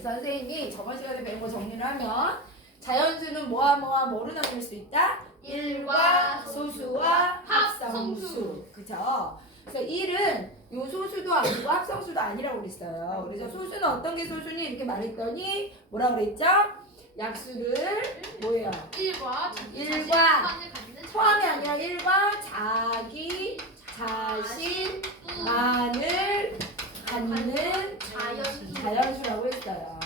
선생님이 저번 시간에 배운 거 정리를 하면 자연수는 뭐로 나눌 수 있다? 일과 소수와 합성수. 그쵸? 그래서 1은 요 소수도 아니고 합성수도 아니라고 그랬어요. 그래서 소수는 어떤 게 소수니 이렇게 말했더니 뭐라고 그랬죠? 약수를 뭐예요? 1과 포함이 아니라 1과 자기 자신만을 갖는 자연수라고 했어요.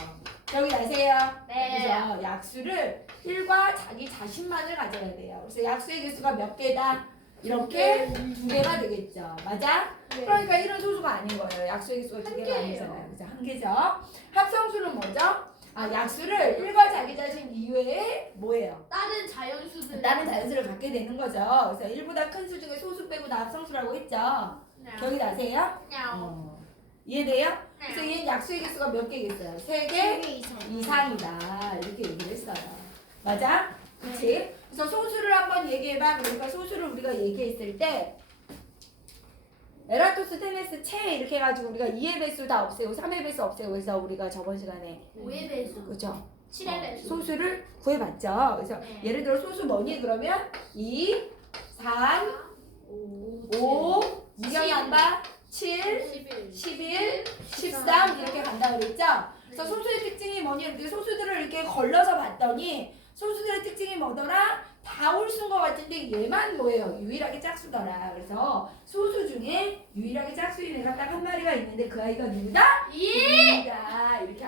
여기 나세요? 네. 그죠? 약수를 1과 자기 자신만을 가져야 돼요. 그래서 약수의 개수가 몇 개다? 이렇게 2개가 되겠죠. 맞아? 그러니까 1은 소수가 아닌 거예요. 약수의 개수가 2개가 아니잖아요. 그죠? 한 개죠. 합성수는 뭐죠? 약수를 1과 자기 자신 이외에 뭐예요? 다른 자연수를 갖게 되는 거죠. 그래서 1보다 큰 수 중에 소수 빼고 다 합성수라고 했죠. 기억이 나세요? 이해돼요? 그래서 얘는 약수의 개수가 몇 개겠어요? 3개 이상이다. 이렇게 얘기를 했어요. 맞아? 그치? 그래서 소수를 한번 얘기해봐. 그러니까 소수를 우리가 얘기했을 때 에라토스테네스 체 이렇게 해가지고 우리가 2의 배수 다 없애고 3의 배수 없애고 해서 우리가 저번 시간에 5의 배수 그죠? 7의 배수 소수를 구해봤죠. 그래서 예를 들어 소수 뭐니? 그러면 2, 3, 5, 미경이 안 봐? 7, 11, 13 이렇게 간다고 그랬죠? 그래서 소수의 특징이 뭐니? 이렇게 소수들을 이렇게 걸러서 봤더니 소수들의 특징이 뭐더라? 다 홀수인 것 같은데 얘만 뭐예요? 유일하게 짝수더라. 그래서 소수 중에 유일하게 짝수인 애가 딱 한 마리가 있는데 그 아이가 누구다? 입니다. 이렇게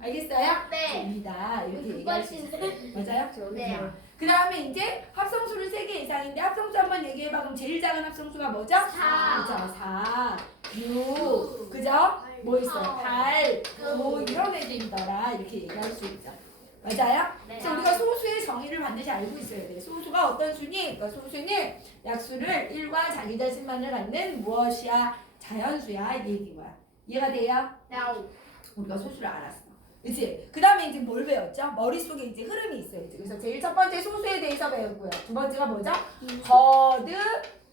알겠어요? 네. 입니다. 이렇게 얘기할 수 있어요. 맞아요? 네. 그 다음에 이제 합성수는 3개 이상인데 합성수 한번 얘기해봐. 그럼 제일 작은 합성수가 뭐죠? 4. 그죠? 4, 6, 그죠? 뭐 있어요? 8, 9 이런 애들이더라. 이렇게 얘기할 수 있죠. 맞아요? 네. 그래서 우리가 소수의 정의를 반드시 알고 있어야 돼요. 소수가 어떤 수니? 그러니까 소수는 약수를 1과 자기 자신만을 갖는 무엇이야? 자연수야. 이 얘기인 거야. 이해가 돼요? 우리가 소수를 알았어. 그치? 그 다음에 이제 뭘 배웠죠? 머릿속에 이제 흐름이 있어야지. 그래서 제일 첫 번째 소수에 대해서 배웠고요. 두 번째가 뭐죠? 거듭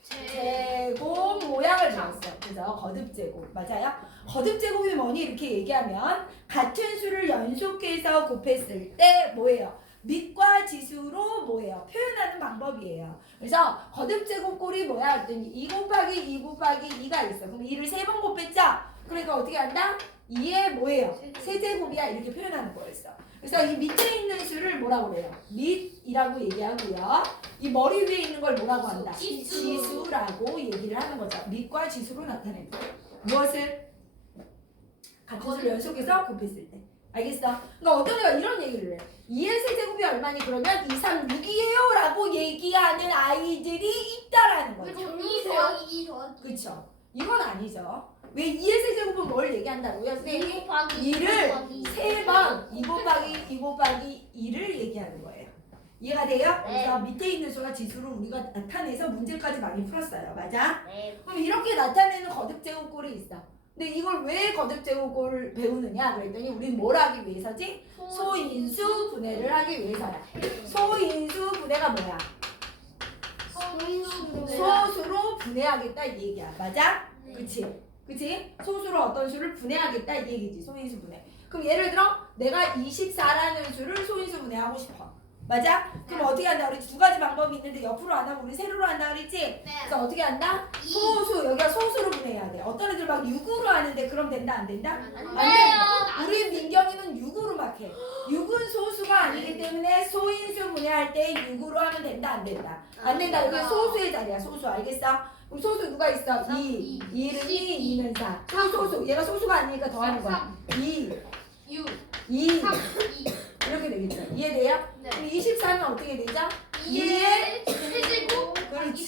제곱 모양을 배웠어요. 그죠? 거듭 제곱. 맞아요? 거듭 제곱이 뭐니? 이렇게 얘기하면 같은 수를 연속해서 곱했을 때 뭐예요? 밑과 지수로 뭐예요? 표현하는 방법이에요. 그래서 거듭 제곱 꼴이 뭐야? 그랬더니 2 곱하기 2 곱하기 2가 있어. 그럼 2를 3번 곱했죠? 그러니까 어떻게 한다? 2의 뭐예요? 세제곱이야. 이렇게 표현하는 거였어. 그래서 이 밑에 있는 수를 뭐라고 그래요? 밑이라고 얘기하고요. 이 머리 위에 있는 걸 뭐라고 한다? 지수라고 얘기를 하는 거죠. 밑과 지수로 나타내는 거예요. 무엇을? 같은 수를 연속해서 곱했을 때. 알겠어? 그러니까 어떤 애가 이런 얘기를 해. 2의 세제곱이 얼마니? 그러면 2, 3, 6이에요 라고 얘기하는 아이들이 있다라는 거죠. 2 더하기 2 더하기 그쵸? 이건 아니죠. 왜 2의 세제곱은 뭘 얘기한다고요? 선생님이 2를 3번 2 곱하기 2 곱하기 2를 얘기하는 거예요. 이해가 돼요? 그래서 밑에 있는 수가 지수를 우리가 나타내서 문제까지 많이 풀었어요. 맞아? 그럼 이렇게 나타내는 거듭 제곱꼴이 있어. 근데 이걸 왜 거듭 제곱꼴을 배우느냐 그랬더니 우린 뭘 하기 위해서지? 소인수 분해를 하기 위해서야. 소인수 분해가 뭐야? 소수로 분해하겠다 이 얘기야. 맞아? 그치? 그치? 소수로 어떤 수를 분해하겠다 이 얘기지. 소인수 분해. 그럼 예를 들어 내가 24라는 수를 소인수 분해하고 싶어. 맞아? 그럼 어떻게 한다? 우리 두 가지 방법이 있는데 옆으로 안 하고 우리 세로로 한다 그랬지? 그래서 어떻게 한다? 소수, 여기가 소수로 분해해야 돼. 어떤 애들 막 6으로 하는데 그럼 된다 안 된다? 안 돼. 우리 민경이는 6으로 막 해. 6은 소수가 아니기 때문에 소인수 분해할 때 6으로 하면 된다 안 된다? 안 된다. 여기 소수의 자리야. 소수 알겠어? 그럼 소수 누가 있어? 2. 2는 2, 2는 4. 소수. 얘가 소수가 아니니까 더하는 거야. 2, 6 2 3 이렇게 되겠죠. 이해돼요? 네. 그럼 24는 어떻게 되죠? 2의 세제곱 그렇지.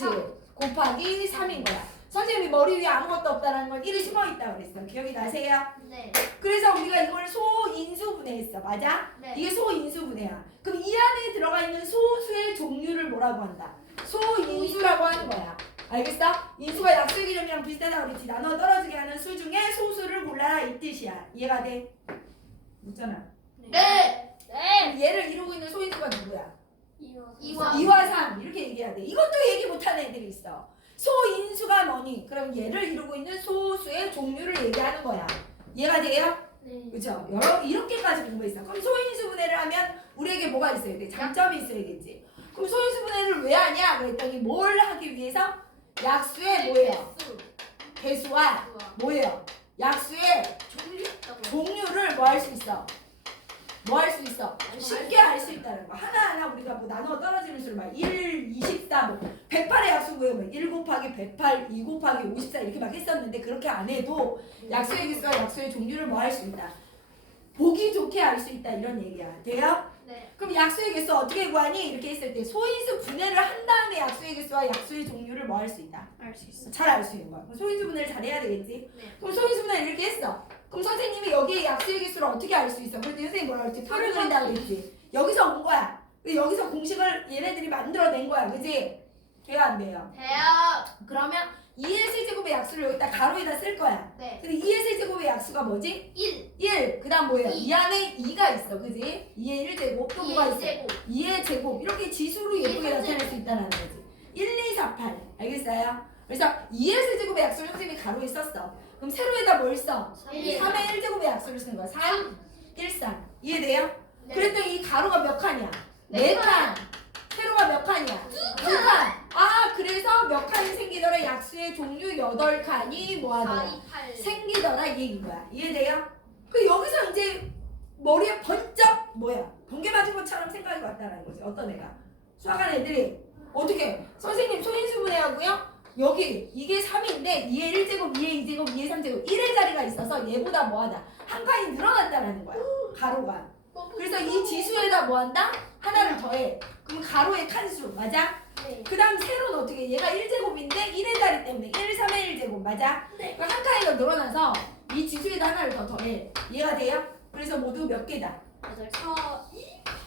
곱하기 3인 거야. 선생님이 머리 위에 아무것도 없다는 건 1을 심어있다고 그랬어. 기억이 나세요? 네. 그래서 우리가 이걸 소인수분해했어. 맞아? 네. 이게 소인수분해야. 그럼 이 안에 들어가 있는 소수의 종류를 뭐라고 한다? 소인수라고 하는 거야. 알겠어? 인수가 약수의 개념이랑 비슷하다고 그랬지. 나눠 떨어지게 하는 수 중에 소수를 골라라 이 뜻이야. 이해가 돼? 묻잖아. 네. 그럼 얘를 이루고 있는 소인수가 누구야? 2와 3 이렇게 얘기해야 돼. 이것도 얘기 못하는 애들이 있어. 소인수가 뭐니? 그럼 얘를 이루고 있는 소수의 종류를 얘기하는 거야. 이해가 돼요? 네. 그렇죠? 이렇게까지 공부했어. 그럼 소인수 분해를 하면 우리에게 뭐가 있어야 돼? 장점이 있어야겠지. 그럼 소인수 분해를 왜 하냐? 그랬더니 뭘 하기 위해서? 약수의 뭐예요? 개수와 뭐예요? 약수의 종류를 뭐 할 수 있어? 뭐 할 수 있어? 쉽게 알 수 있다는 거. 하나하나 우리가 뭐 나눠 떨어지는 수를 막 1, 24, 뭐 108의 약수 구해보면 1 곱하기 108, 2 곱하기 54 이렇게 막 했었는데 그렇게 안 해도 약수의 개수와 약수의 종류를 뭐 할 수 있다? 보기 좋게 알 수 있다 이런 얘기야. 돼요? 네. 그럼 약수의 개수 어떻게 구하니? 이렇게 했을 때 소인수 분해를 한 다음에 약수의 개수와 약수의 종류를 뭐 할 수 있다? 알 수 있어. 잘 알 수 있는 거야. 그럼 소인수 분해를 잘해야 되겠지? 네. 그럼 소인수 분해를 이렇게 했어. 그럼 선생님이 여기에 약수의 개수를 어떻게 알 수 있어? 그랬더니 선생님 뭐라 그랬지? 표를 그린다고 그랬지? 여기서 온 거야. 여기서 공식을 얘네들이 만들어낸 거야. 그지? 돼요 안 돼요? 돼요. 그러면 2의 세제곱의 약수를 여기다 가로에다 쓸 거야. 네. 근데 2의 세제곱의 약수가 뭐지? 1. 1. 그 다음 뭐예요? 이. 2 안에 2가 있어. 그지? 2의 1제곱 또 뭐가 있어? 2의 제곱 이렇게 지수로 예쁘게 나타낼 수 있다는 거지. 1, 2, 4, 8 알겠어요? 그래서 2의 세제곱의 약수를 선생님이 가로에 썼어. 그럼 세로에다 뭘 써? 3의 3의 1제곱의 약수를 쓰는 거야. 3, 1, 3 이해돼요? 네. 그랬더니 이 가로가 몇 칸이야? 네 4칸. 세로가 몇 칸이야? 2칸. 아 그래서 몇 칸이 생기더라? 약수의 종류 8칸이 뭐하더라? 4, 2, 8. 생기더라 이 얘기인 거야. 이해돼요? 그 여기서 이제 머리에 번쩍 뭐야? 번개 맞은 것처럼 생각이 왔다는 거지. 어떤 애가? 수학하는 애들이 어떻게? 선생님 소인수 분해하고요. 여기 이게 3인데 2의 1제곱, 2의 2제곱, 2의 3제곱 1의 자리가 있어서 얘보다 뭐하다? 한 칸이 늘어났다라는 거야. 가로가. 그래서 이 지수에다 뭐한다? 하나를 더해. 그럼 가로의 칸수 맞아? 네. 그 다음 세로는 어떻게 해? 얘가 1제곱인데 1의 자리 때문에 1, 3의 1제곱 맞아? 네. 그럼 한 칸이 더 늘어나서 이 지수에다 하나를 더 더해. 이해가 돼요? 그래서 모두 몇 개다?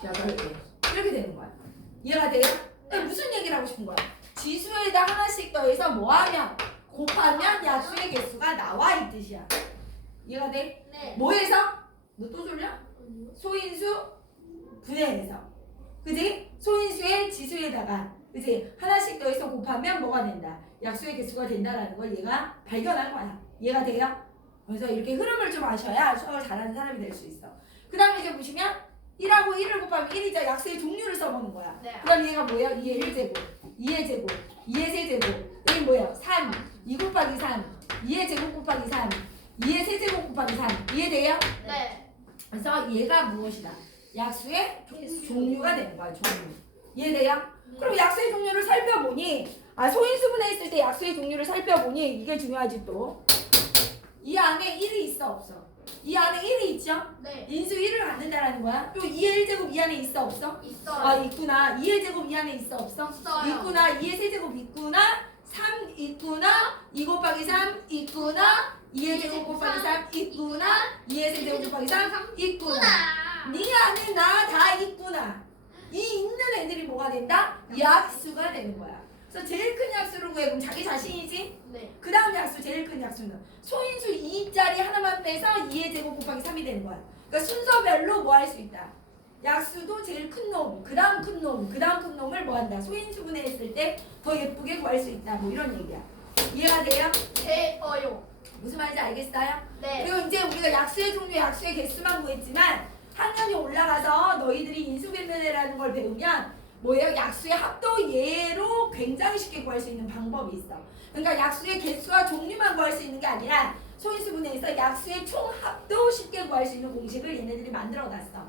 8개. 이렇게 되는 거야. 이해가 돼요? 그럼 무슨 얘기를 하고 싶은 거야? 지수에다 하나씩 더해서 뭐하면? 곱하면 약수의 개수가 나와 이 뜻이야. 이해가 돼? 네. 뭐해서? 너 또 졸려? 소인수 분해해서. 그지? 소인수의 지수에다가 그지? 하나씩 더해서 곱하면 뭐가 된다? 약수의 개수가 된다라는 걸 얘가 발견한 거야. 이해가 돼요? 그래서 이렇게 흐름을 좀 아셔야 수학을 잘하는 사람이 될 수 있어. 그 다음에 이제 보시면 1하고 1을 곱하면 1이자 약수의 종류를 써보는 거야. 네. 그럼 얘가 뭐예요? 2의 1제곱, 2의 제곱, 2의 세제곱. 여기 뭐예요? 3, 2 곱하기 3, 2의 제곱 곱하기 3, 2의 세제곱 곱하기 3. 이해돼요? 네. 그래서 얘가 무엇이다? 약수의 종류가 되는 거야. 종류. 이해돼요? 그럼 약수의 종류를 살펴보니 소인수분해 했을 때 약수의 종류를 살펴보니 이게 중요하지 또. 이 안에 1이 있어 없어? 이 안에 1이 있죠? 네. 인수 1을 갖는다라는 거야. 또 2의 1제곱 이 안에 있어 없어? 있어요. 있구나. 2의 제곱 이 안에 있어 없어? 있어요. 있구나. 2의 세제곱 있구나. 3 있구나. 2 곱하기 3 있구나. 2의 제곱 곱하기 3 있구나. 2의 세제곱 곱하기 3 있구나. 네 안에 나 다 있구나. 이 있는 애들이 뭐가 된다? 약수가 되는 거야. 그래서 제일 큰 약수를 구해. 그럼 자기 자신이지? 네. 그 다음 약수, 제일 큰 약수는 소인수 2짜리 하나만 빼서 2의 제곱 곱하기 3이 되는 거야. 그러니까 순서별로 뭐 할 수 있다? 약수도 제일 큰 놈, 그 다음 큰 놈, 그 다음 큰 놈을 뭐 한다? 소인수 분해했을 때 더 예쁘게 구할 수 있다. 뭐 이런 얘기야. 이해가 돼요? 돼요. 무슨 말인지 알겠어요? 네. 그리고 이제 우리가 약수의 종류, 약수의 개수만 구했지만 학년이 올라가서 너희들이 인수분해라는 걸 배우면 뭐예요? 약수의 합도 예로 굉장히 쉽게 구할 수 있는 방법이 있어. 그러니까 약수의 개수와 종류만 구할 수 있는 게 아니라 소인수 분해에서 약수의 총 합도 쉽게 구할 수 있는 공식을 얘네들이 만들어놨어.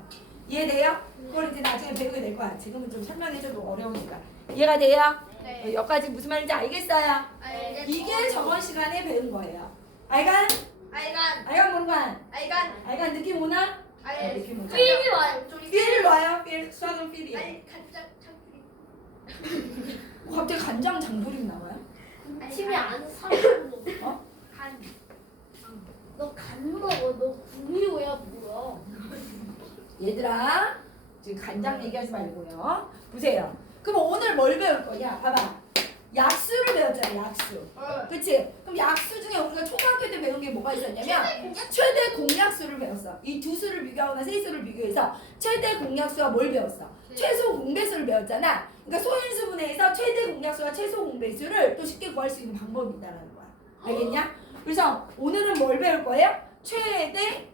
이해돼요? 그걸 이제 나중에 배우게 될 거야. 지금은 좀 설명해줘도 어려우니까. 이해가 돼요? 네. 여기까지 무슨 말인지 알겠어요? 알겠어요. 이게 저번 시간에 배운 거예요. 알간? 알간. 알간 뭔간? 알간. 알간 느낌 오나? 알. 느낌 오나? 필이 와요. 필 와요? 필 수학은 필이. 아니 간장 참필. 갑자기 간장 장조림 나와요? 침이 안 사고. 어? 간. 너 간 먹어. 너 구미호야 뭐야? 얘들아 지금 간장 얘기하지 말고요. 보세요. 그럼 오늘 뭘 배울 거냐? 봐봐. 약수를 배웠잖아. 약수. 그치? 그럼 약수 중에 우리가 초등학교 때 배운 게 뭐가 있었냐면 최대 공약수를 배웠어. 이 두 수를 비교하거나 세 수를 비교해서 최대 공약수와 뭘 배웠어? 최소 공배수를 배웠잖아. 그러니까 소인수 분해에서 최대 공약수와 최소 공배수를 또 쉽게 구할 수 있는 방법이 있다는 거야. 알겠냐? 그래서 오늘은 뭘 배울 거예요? 최대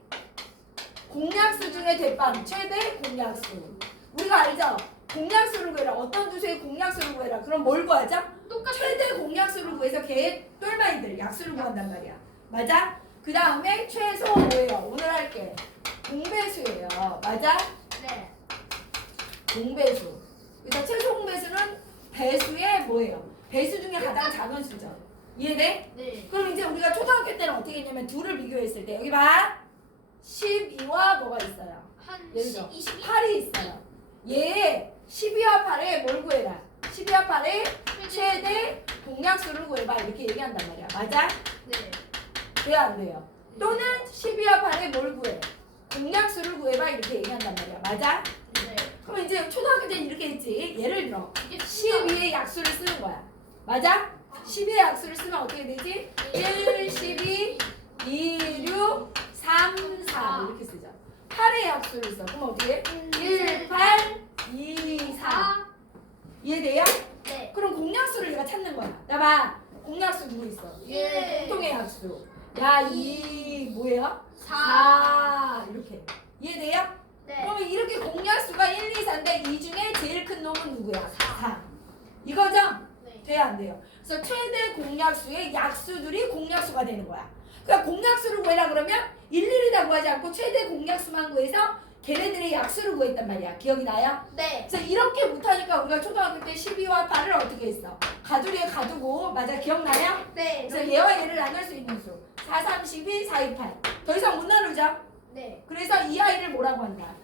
공약수 중에 대빵 최대 공약수. 우리가 알죠? 공약수를 구해라. 어떤 주수의 공약수를 구해라. 그럼 뭘 구하죠? 최대 공약수를 구해서 걔의 똘마이들 약수를 구한단 말이야. 맞아? 그 다음에 최소 뭐예요? 오늘 할게. 공배수예요. 맞아? 네. 공배수. 그래서 최소 공배수는 배수의 뭐예요? 배수 중에 가장 작은 수죠. 이해돼? 네. 그럼 이제 우리가 초등학교 때는 어떻게 했냐면 둘을 비교했을 때 여기 봐. 12와 뭐가 있어요? 한 예를 들어 22? 8이 있어요. 얘 12와 8에 뭘 구해라? 12와 8에 최대 공약수를 구해봐. 이렇게 얘기한단 말이야. 맞아? 네. 돼요 안 돼요? 또는 12와 8에 뭘 구해? 공약수를 구해봐. 이렇게 얘기한단 말이야. 맞아? 네. 그럼 이제 초등학교 때는 이렇게 했지. 예를 들어 이게 12의 약수를 쓰는 거야. 맞아? 12의 약수를 쓰면 어떻게 되지? 1, 12, 2, 6, 3, 4 이렇게 쓰죠. 8의 약수를 써. 그럼 어떻게 해? 1, 8, 2, 4 이해돼요? 네. 그럼 공약수를 내가 찾는 거야. 나 봐. 공약수 누구 있어? 예. 공통의 약수. 야, 2 뭐예요? 4. 4 이렇게. 이해돼요? 네. 그러면 이렇게 공약수가 1, 2, 4인데 이 중에 제일 큰 놈은 누구야? 4. 이거죠? 네. 돼요 안 돼요? 그래서 최대 공약수의 약수들이 공약수가 되는 거야. 그러니까 공약수를 구해라 그러면 일일이 다 구하지 않고 최대 공약수만 구해서 걔네들의 약수를 구했단 말이야. 기억이 나요? 네. 그래서 이렇게 못하니까 우리가 초등학교 때 12와 8을 어떻게 했어? 가두리에 가두고 맞아 기억나요? 네. 그래서 얘와 얘를 나눌 수 있는 수 4, 3, 12, 4, 2, 8 더 이상 못 나누죠? 네. 그래서 이 아이를 뭐라고 한다?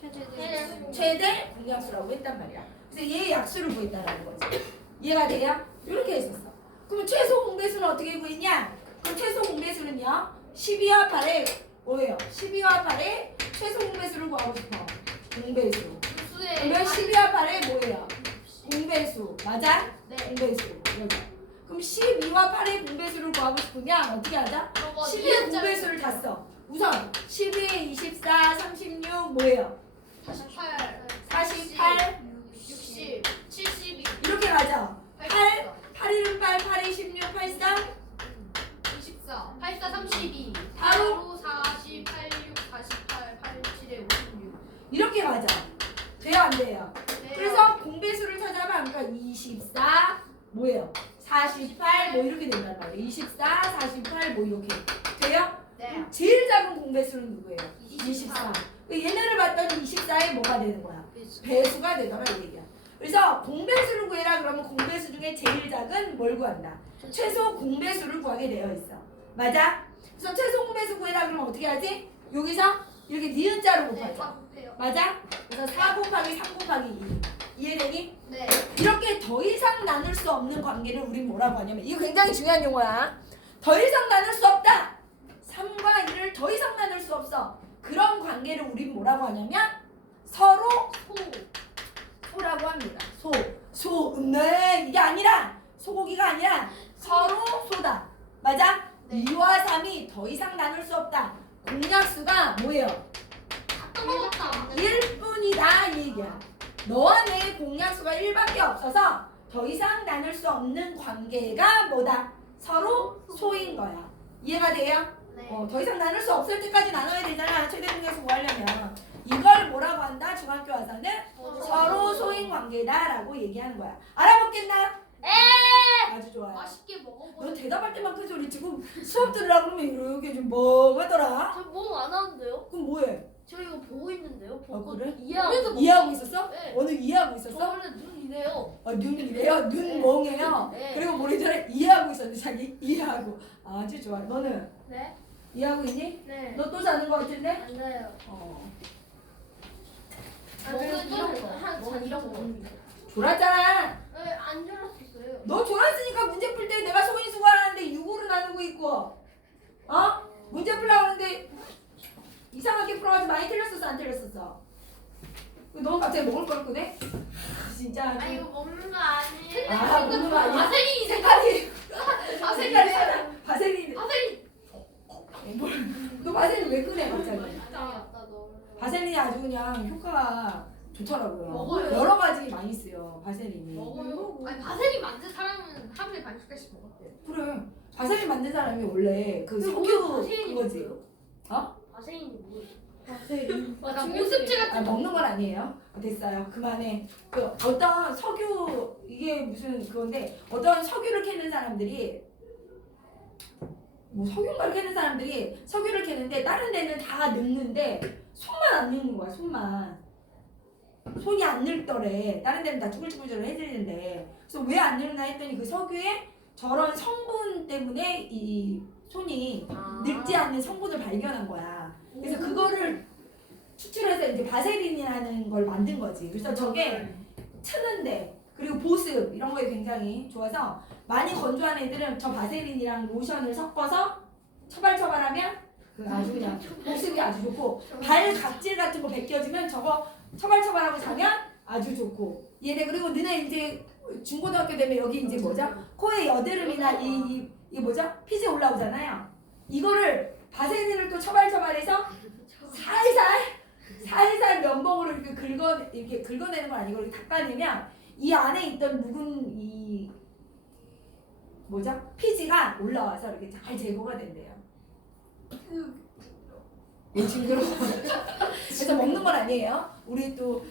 최대. 최대 공약수라고 했단 말이야. 그래서 얘의 약수를 구했다라는 거지. 이해가 돼요? 이렇게 했었어. 그럼 최소 공배수는 어떻게 구했냐? 그럼 최소 공배수는요. 12와 8에 뭐예요? 12와 8에 최소 공배수를 구하고 싶어. 공배수. 그러면 12와 8에 뭐예요? 공배수. 맞아? 네. 공배수. 여기. 그럼 12와 8의 공배수를 구하고 싶으면 어떻게 하자? 12의 공배수를 다 써. 우선 12, 24, 36 뭐예요? 48. 48, 60. 72. 이렇게 가죠. 8, 8, 8, 8, 16, 83 24. 84, 32. 바로 40, 86, 48, 87에 56. 이렇게 가죠. 돼요 안 돼요? 네. 그래서 공배수를 찾아봐. 그러니까 24 뭐예요? 48 뭐 이렇게 된단 말이에요. 24, 48 뭐 이렇게 돼요? 네. 제일 작은 공배수는 누구예요? 24. 얘네를 봤더니 24에 뭐가 되는 거야? 배수가 되더라 이 얘기야. 그래서 공배수를 구해라 그러면 공배수 중에 제일 작은 뭘 구한다? 최소 공배수를 구하게 되어 있어. 맞아? 그래서 최소 공배수 구해라 그러면 어떻게 하지? 여기서 이렇게 니은자로 곱하죠. 맞아? 그래서 4 곱하기 3 곱하기 2 이해되니? 네. 이렇게 더 이상 나눌 수 없는 관계를 우린 뭐라고 하냐면 이거 굉장히 중요한 용어야. 더 이상 나눌 수 없다. 3과 2를 더 이상 나눌 수 없어. 그런 관계를 우린 뭐라고 하냐면 서로 소라고 합니다. 네 이게 아니라 소고기가 아니라 서로 소다. 맞아? 네. 2와 3이 더 이상 나눌 수 없다. 공약수가 뭐예요? 까먹었다. 1뿐이다 이 얘기야. 너와 내 공약수가 1밖에 없어서 더 이상 나눌 수 없는 관계가 뭐다? 서로 소인 거야. 이해가 돼요? 네. 더 이상 나눌 수 없을 때까지 나눠야 되잖아. 최대 공약수 구하려면. 이걸 뭐라고 한다? 중학교 와서는 서로 소인 관계다라고 얘기하는 거야. 알아먹겠나? 아주 좋아요. 맛있게 먹어보. 너 대답할 때만 큰 소리 치고 수업 들으라 그러면 이렇게 좀 멍하더라. 저뭐안 하는데요? 그럼 뭐해? 저 이거 보고 있는데요. 보고 그래? 이해하고. 이해하고 있었어? 네. 오늘 이해하고 저 있었어? 원래 눈 이래요. 눈 이래요? 눈 네. 멍해요? 네. 그리고 모레 전에 이해하고 있었는데 자기 이해하고 아주 좋아. 너는 네. 이해하고 있니? 네. 너 또 자는 거 같은데? 안 돼요. 저는 이런 거. 전 이런 거. 졸았잖아. 네, 안 졸았었어요. 너 졸았으니까 문제 풀 때 내가 소인수가 하는데 6으로 나누고 있고 문제 풀라고 하는데 이상하게 풀어가지고 많이 틀렸었어 안 틀렸었어? 너 갑자기 먹을 걸 거네? 진짜 아 이거 먹는 거 아니에요. 먹는 거 아니야? 바세린이 색깔이 바세린이 색깔이 바세린 바세린. 너 바세린 왜 끄네 갑자기? 맞다 너. 바세린이 아주 그냥 효과가 좋더라고요. 먹어요. 여러 가지 많이 쓰요 바세린이. 먹어요. 아니 바세린 만든 사람은 하루에 반씩까지 먹었대요. 그래. 바세린 만든 사람이 원래 그 석유 그거지. 바세린이 뭐예요? 약간 모습지 아, 같은 거. 먹는 건 아니에요. 됐어요. 그만해. 그 어떤 석유 이게 무슨 그건데 어떤 석유를 캐는 사람들이 뭐 석유를 캐는 사람들이 석유를 캐는데 다른 데는 다 늙는데 손만 안 늙는 거야. 손이 안 늙더래. 다른 데는 다 쭈글쭈글 해지는데 그래서 왜 안 늙나 했더니 그 석유에 저런 성분 때문에 이 손이 늙지 않는 성분을 발견한 거야. 그래서 그거를 추출해서 이제 바세린이라는 걸 만든 거지. 그래서 저게 트는데 그리고 보습 이런 거에 굉장히 좋아서 많이 건조한 애들은 저 바세린이랑 로션을 섞어서 처발처발하면 그 아주 그냥 보습이 아주 좋고 발 각질 같은 거 벗겨지면 저거 처발처발하고 자면 아주 좋고 얘네 그리고 너네 이제 중고등학교 되면 여기 이제 뭐죠? 코에 여드름이나 이 뭐죠? 피지 올라오잖아요. 이거를 바세린을 또 처발처발해서 살살 면봉으로 이렇게 긁어내는 건 아니고 이렇게 닦아내면 이 안에 있던 묵은 이 뭐죠? 피지가 올라와서 이렇게 잘 제거가 된대요. 징그러워. 그래서 먹는 건 아니에요. 우리 또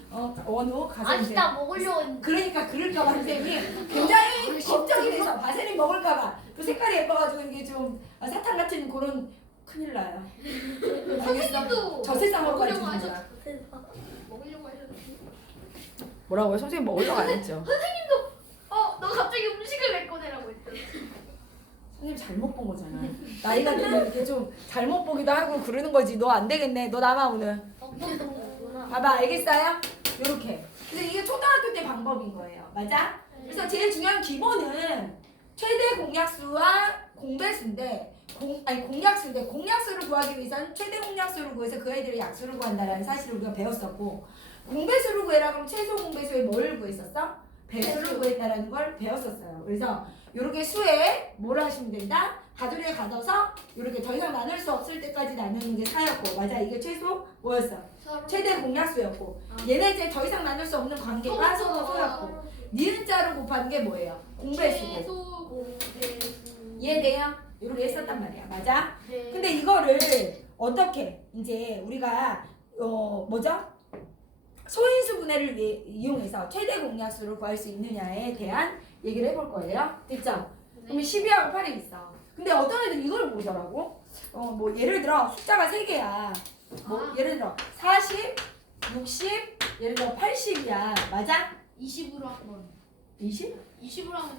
원우 가서 이제 진짜 먹으려고 했는데. 그러니까 그럴까봐 선생님이 굉장히 걱정이 돼서 바세린 먹을까봐 그 색깔이 예뻐가지고 이게 좀 사탕 같은 그런 큰일 나요. 선생님도 젖세상으로 먹으려고 가르치는 거야. 하셨어. 먹으려고 하셨어. 뭐라고요? 선생님 먹으려고 안 했죠. 너 갑자기 음식을 내 꺼내라고 했잖아. 선생님 잘못 본 거잖아. 나이가 들면 이렇게 좀 잘못 보기도 하고 그러는 거지. 너 안 되겠네. 너 남아 오늘. 봐봐 알겠어요? 요렇게. 그래서 이게 초등학교 때 방법인 거예요. 맞아? 그래서 제일 중요한 기본은 최대 공약수와 공배수인데 공약수를 구하기 위해서는 최대 공약수를 구해서 그 애들의 약수를 구한다라는 사실을 우리가 배웠었고 공배수를 구해라 그럼 최소 공배수에 뭘 구했었어? 배수를 구했다라는 걸 배웠었어요. 그래서 요렇게 수에 뭘 하시면 된다? 가돌이에 가둬서 요렇게 더 이상 나눌 수 없을 때까지 나누는 게 4였고 맞아 이게 최소 뭐였어? 최대 공약수였고 얘네 이제 더 이상 나눌 수 없는 관계가 소였고 니은자로 곱하는 게 뭐예요? 공배수고 최소 공배수. 이해돼요? 이렇게 했었단 말이야 맞아? 네. 근데 이거를 어떻게 이제 우리가 뭐죠? 소인수 분해를 이용해서 최대 공약수를 구할 수 있느냐에 대한 얘기를 해볼 거예요. 됐죠? 그러면 12하고 8이 있어. 근데 어떤 애들이 이걸 모르더라고. 뭐 예를 들어 숫자가 3개야. 뭐 예를 들어 40, 60, 예를 들어 80이야. 맞아? 20으로 한번. 20? 20으로 하면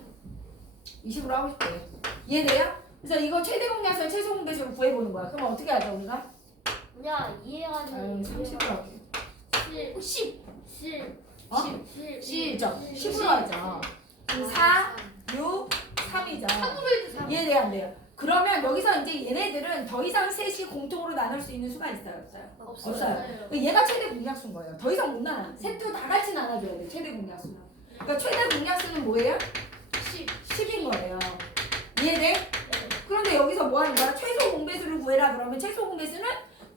20으로 하고 싶대. 이해돼요? 그래서 이거 최대 공약수, 최소 공배수를 구해보는 거야. 그럼 어떻게 하죠 우리가? 야 이해하지. 30으로 할게. 10. 어? 10죠? 10으로 하죠. 4, 6, 3이죠. 3으로 해도 3. 이해돼요 안 돼요? 그러면 여기서 이제 얘네들은 더 이상 셋이 공통으로 나눌 수 있는 수가 있어요 없어요? 없어요. 얘가 최대 공약수인 거예요. 더 이상 못 나눠. 셋도 다 같이 나눠줘야 돼. 최대 공약수는. 그러니까 최대 공약수는 뭐예요? 10인 거예요. 이해돼? 그런데 여기서 뭐 하는 거야? 최소 공배수를 구해라 그러면 최소 공배수는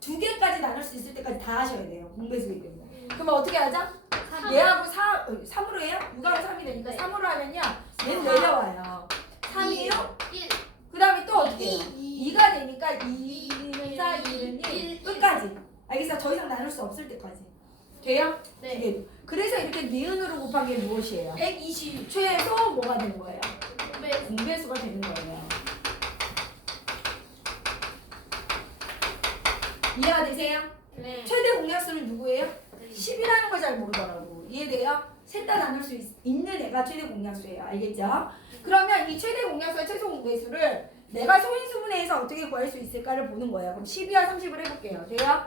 2개까지 나눌 수 있을 때까지 다 하셔야 돼요. 공배수이기 때문에. 그러면 어떻게 하죠? 얘하고 3으로 해요? 6하고 3이 되니까 3으로 하면요. 얘는 내려와요. 3이요? 그 다음에 또 어떻게 해요? 2가 되니까 2는 4, 2는 1 끝까지. 알겠어? 더 이상 나눌 수 없을 때까지. 돼요? 네. 그래서 이렇게 니은으로 곱한 게 무엇이에요? 120. 최소 뭐가 되는 거예요? 네. 공배수가 되는 거예요. 이해가 되세요? 네. 최대 공약수는 누구예요? 네. 10이라는 걸 잘 모르더라고. 이해돼요? 셋 다 나눌 수 있는 애가 최대 공약수예요. 알겠죠? 그러면 이 최대 공약수와 최소 공배수를 내가 소인수분해해서 어떻게 구할 수 있을까를 보는 거예요. 그럼 12와 30을 해볼게요. 돼요?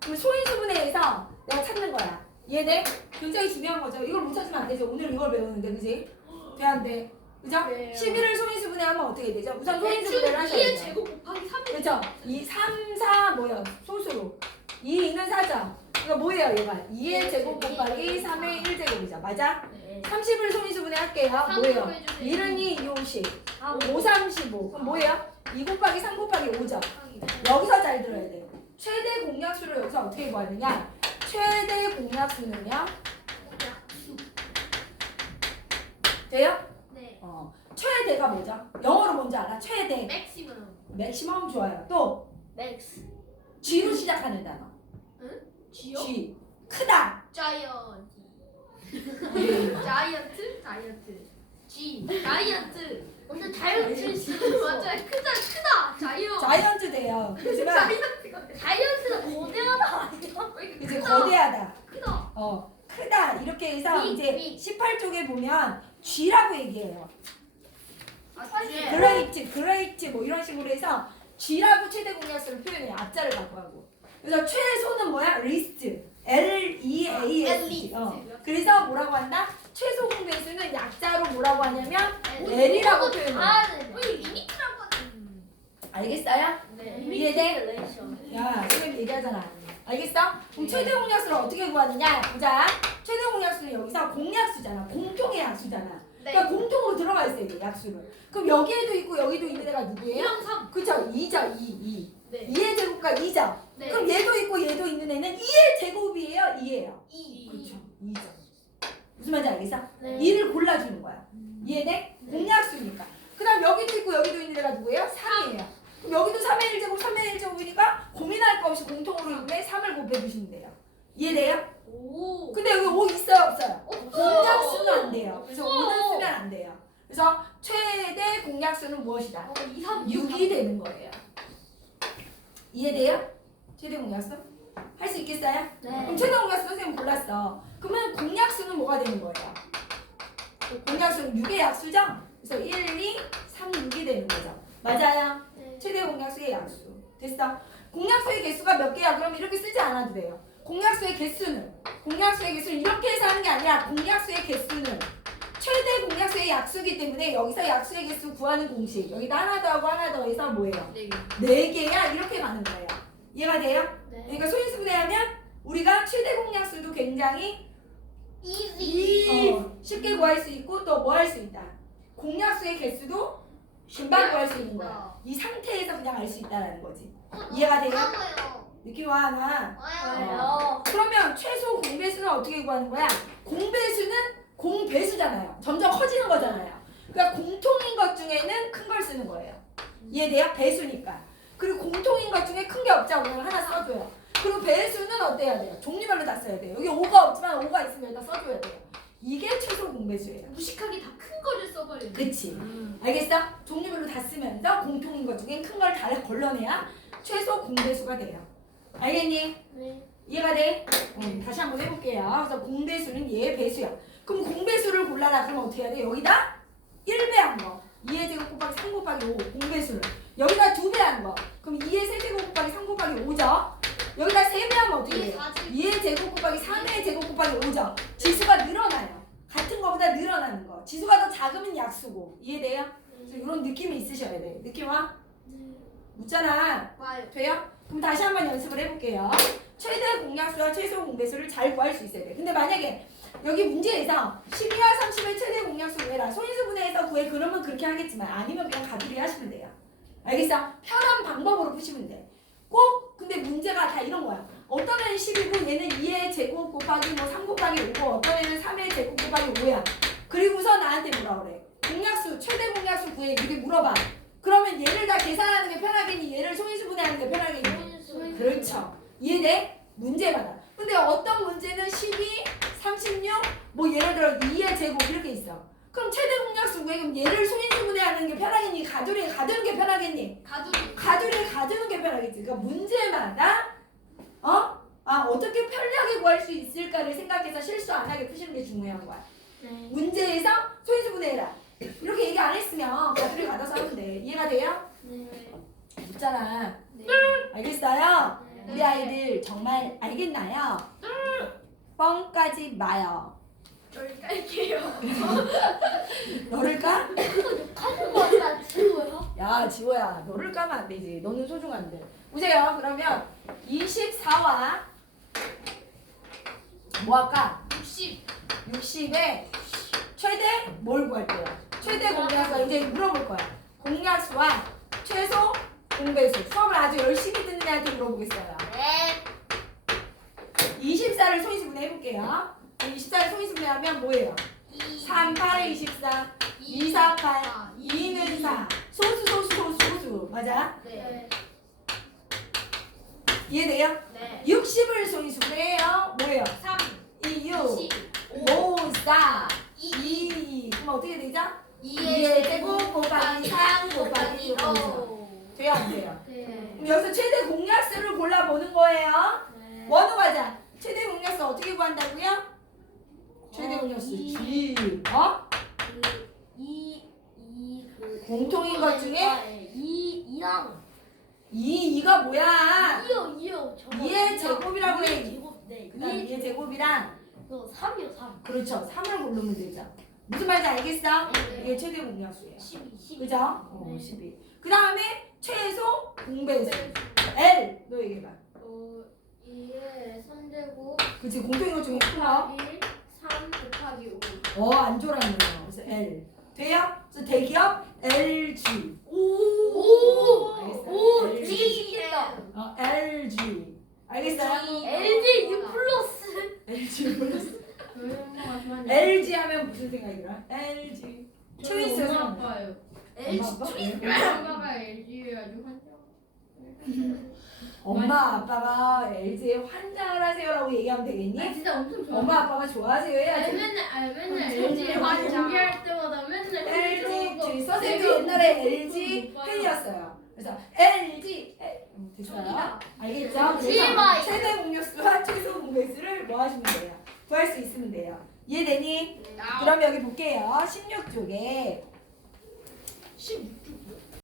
그럼 소인수분해해서 내가 찾는 거야. 이해돼? 굉장히 중요한 거죠. 이걸 못 찾으면 안 되죠. 오늘 이걸 배우는데, 그지? 돼, 안 돼? 그죠? 네. 11을 소인수분해하면 어떻게 되죠? 우선 소인수분해를 하셔야 2의 돼요. 제곱 곱하기 3. 그렇죠? 2, 3, 4 뭐야? 소수로. 2, 2는 4죠? 그러니까 뭐예요 얘가? 2의 제곱 곱하기 3의 1제곱이죠. 맞아? 네. 30을 소인수분해 할게요. 뭐예요? 1은 2, 2, 50. 5, 35. 그럼 뭐예요? 2 곱하기 3 곱하기 5죠? 여기서 잘 들어야 돼요. 최대 공약수를 여기서 어떻게 구하느냐? 최대 공약수는요? 돼요? 네. 최대가 뭐죠? 영어로 뭔지 알아? 최대. 맥시멈. 맥시멈 좋아요. 또 맥스. G로 시작하는 단어. G요? G. 크다. 자이언트. 자이언트. G. 자이언트. 근데 자이언트 맞아요. 크다. 자이언트. 자이언트 돼요. 그렇지만 자이언트는 거대하다 아니야? 이제 거대하다. 크다. 크다. 이렇게 해서 빅, 이제 빅. 18쪽에 보면 G라고 얘기해요. 그레이트 뭐 이런 식으로 해서 G라고 최대 공약수를 표현해요. 앞자를 갖고 하고. 그래서 최소는 뭐야? 리스트. L-E-A-S-T. 그래서 뭐라고 한다? 최소 공배수는 약자로 뭐라고 하냐면 L이라고 표현해요. 우리 리미트라고 하는. 알겠어요? 네. 이해돼? 야, 지금 얘기하잖아. 알겠어? 그럼 최대 공약수를 어떻게 구하느냐? 보자. 최대 공약수는 여기서 공약수잖아. 공통의 약수잖아. 그러니까 공통으로 들어가 있어야 돼, 약수를. 그럼 여기에도 있고 여기도 있는 애가 누구예요? 2랑 3. 그쵸? 2죠, 2. 네. 2의 제곱과 2죠? 네. 그럼 얘도 있고 얘도 있는 애는 2의 제곱이에요? 2예요? 2. 그렇죠. 2죠. 무슨 말인지 알겠어? 네. 2를 골라주는 거야. 이해돼? 공약수니까. 그 다음 여기도 있고 여기도 있는 애가 누구예요? 3이에요. 그럼 여기도 3의 1제곱, 3의 1제곱이니까 고민할 거 없이 공통으로 있는데 3을 곱해주시면 돼요. 이해돼요? 오. 근데 여기 5 있어요? 없어요? 없어요. 공약수는 안 돼요. 그래서 없어. 5는 쓰면 안 돼요. 그래서 최대 공약수는 무엇이다? 2, 3, 6이 되는 거예요. 이해돼요? 최대 공약수? 할 수 있겠어요? 그럼 네. 최대 공약수 선생님 골랐어. 그러면 공약수는 뭐가 되는 거예요? 공약수는 6의 약수죠? 그래서 1, 2, 3, 6이 되는 거죠. 맞아요? 네. 최대 공약수의 약수. 됐어? 공약수의 개수가 몇 개야? 그럼 이렇게 쓰지 않아도 돼요. 공약수의 개수는 이렇게 해서 하는 게 아니라 공약수의 개수는 최대 공약수의 약수이기 때문에 여기서 약수의 개수 구하는 공식 여기다 하나 더 하고 하나 더 해서 뭐예요? 4개야 이렇게 가는 거예요. 이해가 돼요? 네. 그러니까 소인수분해하면 우리가 최대 공약수도 굉장히 easy. 쉽게 구할 수 있고 또 뭐 할 수 있다. 공약수의 개수도 금방 구할 수 있는 거야. 이 상태에서 그냥 알 수 있다라는 거지. 이해가 돼요? 느낌 와 안 와? 와요. 그러면 최소 공배수는 어떻게 구하는 거야? 공배수는 공배수잖아요. 점점 커지는 거잖아요. 그러니까 공통인 것 중에는 큰 걸 쓰는 거예요. 이해돼요? 배수니까. 그리고 공통인 것 중에 큰 게 없자고 그냥 하나 써줘요. 그리고 배수는 어때야 돼요? 종류별로 다 써야 돼요. 여기 5가 없지만 5가 있으면 여기다 써줘야 돼요. 이게 최소 공배수예요. 무식하게 다 큰 거를 써버리는. 그치? 알겠어? 종류별로 다 쓰면서 공통인 것 중에 큰 걸 다 걸러내야 최소 공배수가 돼요. 알겠니? 네. 이해가 돼? 다시 한번 해볼게요. 그래서 공배수는 얘의 배수야. 그럼 공배수를 골라라. 그러면 어떻게 해야 돼? 여기다 1배한 거. 2의 제곱 곱하기 3 곱하기 5 공배수를. 여기다 2배한 거. 그럼 2의 세제곱 곱하기 3 곱하기 5죠? 여기다 3배하면 어떻게 돼요? 2의 제곱 곱하기 3의 제곱 곱하기 5죠? 지수가 늘어나요. 같은 거보다 늘어나는 거. 지수가 더 작으면 약수고. 이해돼요? 그래서 이런 느낌이 있으셔야 돼. 느낌 와? 묻잖아. 와요. 돼요? 그럼 다시 한번 연습을 해볼게요. 최대 공약수와 최소 공배수를 잘 구할 수 있어야 돼. 근데 만약에 여기 문제에서 12와 30의 최대 공약수 구해라. 소인수분해해서 구해. 그러면 그렇게 하겠지만 아니면 그냥 가두리 하시면 돼요. 알겠어? 편한 방법으로 푸시면 돼. 꼭 근데 문제가 다 이런 거야. 어떤 애는 10이고 얘는 2의 제곱 곱하기 뭐 3 곱하기 5고 어떤 애는 3의 제곱 곱하기 5야. 그리고서 나한테 뭐라 그래? 공약수, 최대 공약수 구해. 이렇게 물어봐. 그러면 얘를 다 계산하는 게 편하겠니? 얘를 소인수분해하는 게 편하겠니? 그렇죠. 이해돼? 문제마다. 근데 어떤 문제는 12, 36, 뭐 예를 들어 2의 제곱 이렇게 있어. 그럼 최대 공약수 구해. 그럼 얘를 소인수분해하는 게 편하겠니? 가두리 가두는 게 편하겠니? 가두리 가두는 게 편하겠지. 그러니까 문제마다 어떻게 편리하게 구할 수 있을까를 생각해서 실수 안 하게 푸시는 게 중요한 거야. 문제에서 소인수분해해라. 이렇게 얘기 안 했으면 가두리 받아서 하면 돼. 이해가 돼요? 묻잖아. 알겠어요? 우리 아이들 정말 알겠나요? 뻥까지 마요. 저를 깔게요. 너를 까? 욕하는 거나 지워요? 야 지호야 너를 까면 안 되지. 너는 소중한데. 보세요. 그러면 24와 뭐 할까? 60에 최대 뭘 구할 거야? 최대 공약수 이제 물어볼 거야. 공약수와 최소 공배수. 수업을 아주 열심히 듣는 애한테 물어보겠어요. 네. 24를 소인수분해 해볼게요. 24를 소인수분해 하면 뭐예요? 3, 8에 24, 2, 4, 8, 2는 4. 소수. 맞아? 네. 이해돼요? 네. 60을 소인수로 해요. 뭐예요? 3, 2, 6, 10, 5, 4, 2, 2. 그럼 어떻게 되죠? 2의 제곱 곱하기 3 곱하기 5. 돼요, 안 돼요? 네. 그럼 여기서 최대 공약수를 골라보는 거예요. 네. 원호 가자. 최대 공약수 어떻게 구한다고요? 최대 공약수 G. 어? 공통인 것 중에 2랑 2가 뭐야? 2요. 2의 제곱이라고 해. 제곱. 네. 그 다음 2의 제곱이랑 3이요. 3. 그렇죠. 3을 고르면 되죠. 무슨 말인지 알겠어? 네. 이게 최대 공약수예요. 12. 그죠? 네. 12. 그 다음에 최소 공배수. L. 너 얘기해봐. 2의 선제곱 그치. 공통인 것 중에 하나. 1, 3 곱하기 5. 안 좋아하네요. 그래서 L. 돼요? 그래서 대기업 LG. 오! 알겠어요? 되게 LG. 쉽겠다. LG. 알겠어요? LG U 플러스. LG 플러스. 엄마가 LG 하면 무슨 생각이 들어? LG. 초이스 엄마 아빠예요. LG 아빠? 엄마가 LG에 아주 환장. 엄마 아빠가 LG에 환장을 하세요라고 얘기하면 되겠니? 진짜 엄청 좋아. 엄마 아빠가 좋아하세요 해야지. 맨날 LG에 공개할 때마다 맨날 LG 선생님도 옛날에 LG 팬이었어요. 그래서 LG 됐어요? 알겠죠? 그래서 최대 공유수와 최소 공배수를 뭐 하시면 돼요? 구할 수 있으면 돼요. 이해되니? 그럼 여기 볼게요. 16쪽에 16쪽